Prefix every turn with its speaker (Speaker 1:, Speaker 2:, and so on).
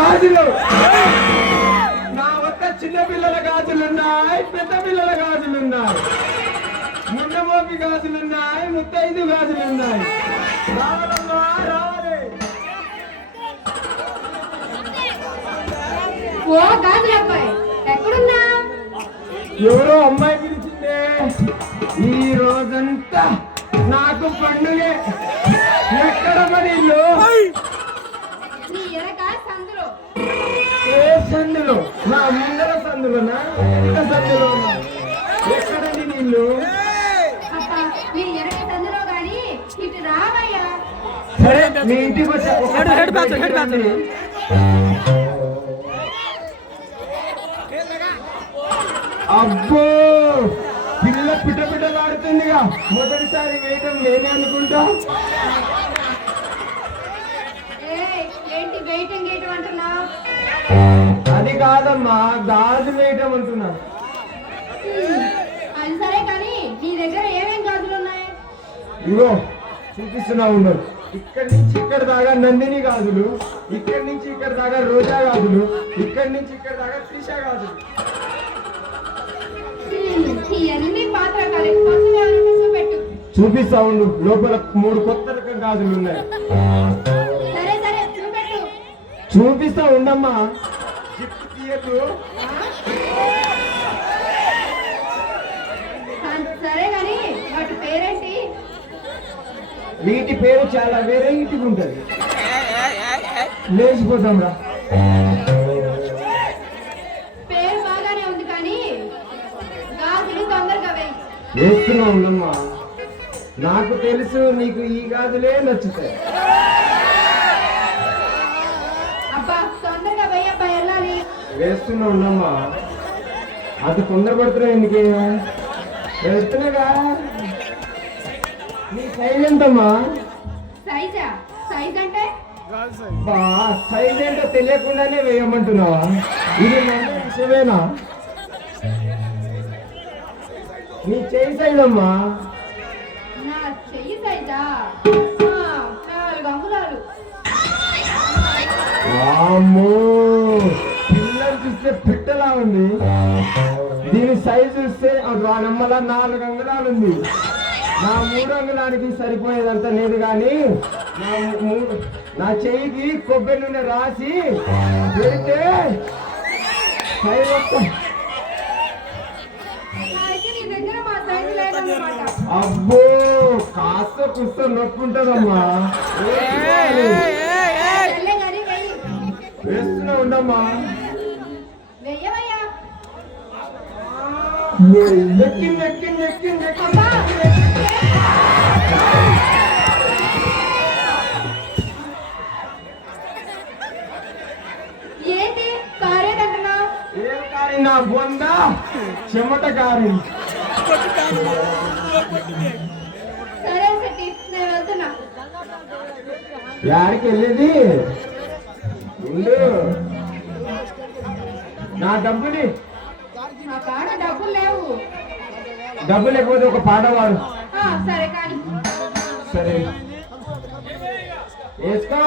Speaker 1: గాజులు. నా వద్ద చిన్న పిల్లల గాజులున్నాయి పెద్ద పిల్లల గాజులున్నాయి. ముండమోపి గాజులున్నాయి ముత్తైదు గాజులున్నాయి. రావాలమ్మా, రావాలి.
Speaker 2: ఓ గాజుల అబ్బాయి ఎక్కడున్నా?
Speaker 1: ఎవరో అమ్మాయి పిలిచిందే. ఈ రోజంతా నాకు పండుగే. ఎక్కడ మరి ఎక్కడండి నీళ్ళు?
Speaker 2: అబ్బా
Speaker 1: సరే మీ ఇంటికి వచ్చా పిల్ల పిట్ట పిట్టలాడుతుందిగా మొదటిసారి వేయటం నేనే అనుకుంటా కాదమ్మా గాజు వేయటం అంటున్నా.
Speaker 2: అది సరే కానీ నీ దగ్గర ఏమేం గాజులు ఉన్నాయి?
Speaker 1: ఇగో చూపిస్తున్నా ఉండు. ఇక్కడి నుంచి ఇక్కడ దాకా నందిని గాజులు ఇక్కడి నుంచి ఇక్కడ దాకా రోజా గాజులు ఇక్కడి నుంచి ఇక్కడ దాకా త్రిష గాజులు.
Speaker 2: ఇవన్నీ
Speaker 1: చూపిస్తా ఉండు లోపల మూడు కొత్త రకం గాజులు ఉన్నాయి.
Speaker 2: సరే సరే చూపెట్టు.
Speaker 1: చూపిస్తా ఉండమ్మా.
Speaker 2: ఆ, సరే కానీ వాటి పేరేంటి?
Speaker 1: వీటి పేరు చాలా వెరైటీగా ఉంటది. లేచిపోతాం రా.
Speaker 2: పేరు బాగానే ఉంది కానీ గాజులు తొందరగా వేయి.
Speaker 1: వేస్తున్నా నాకు తెలుసు నీకు ఈ గాజులే నచ్చుతాయి
Speaker 2: అబ్బా తొందరగా వేయి అబ్బా
Speaker 1: వేస్తున్నా ఉండమ్మా. అది తొందరపడుతున్నావు ఎందుకే? వేస్తున్నాగా నీ సైజ్ ఎంతమ్మా?
Speaker 2: సైజా? సైజ్ అంటే?
Speaker 1: బా సైజ్ ఏంటో తెలియకుండానే వేయమంటున్నావా? ఇది మన విషయమేనా నీ చేయి సైజ్ అమ్మా
Speaker 2: నా చెయ్యి సైజా? ఆ, నాలుగు అంగుళాలు.
Speaker 1: వామ్మో. సైజ్ చూస్తే నమ్మల నాలుగు అంగుళాలు ఉంది. నా మూడు అంగుళానికి సరిపోయేదంతా లేదు కానీ నా నా చెయ్యికి కొబ్బరి నూనె రాసి పెడితే అబ్బో కాస్త కుస్త నొప్పి ఉంటుందమ్మా. వేస్తూనే ఉండమ్మా. నా బొంద? చెమట కారి. యాడికి వెళ్ళేది? ఉండు. నా డబ్బుని
Speaker 2: డబ్బులు
Speaker 1: డబ్బు లేకపోతే ఒక పాట పాడు.
Speaker 2: ఆ, సరే కానీ.
Speaker 1: సరే. వేసుకో.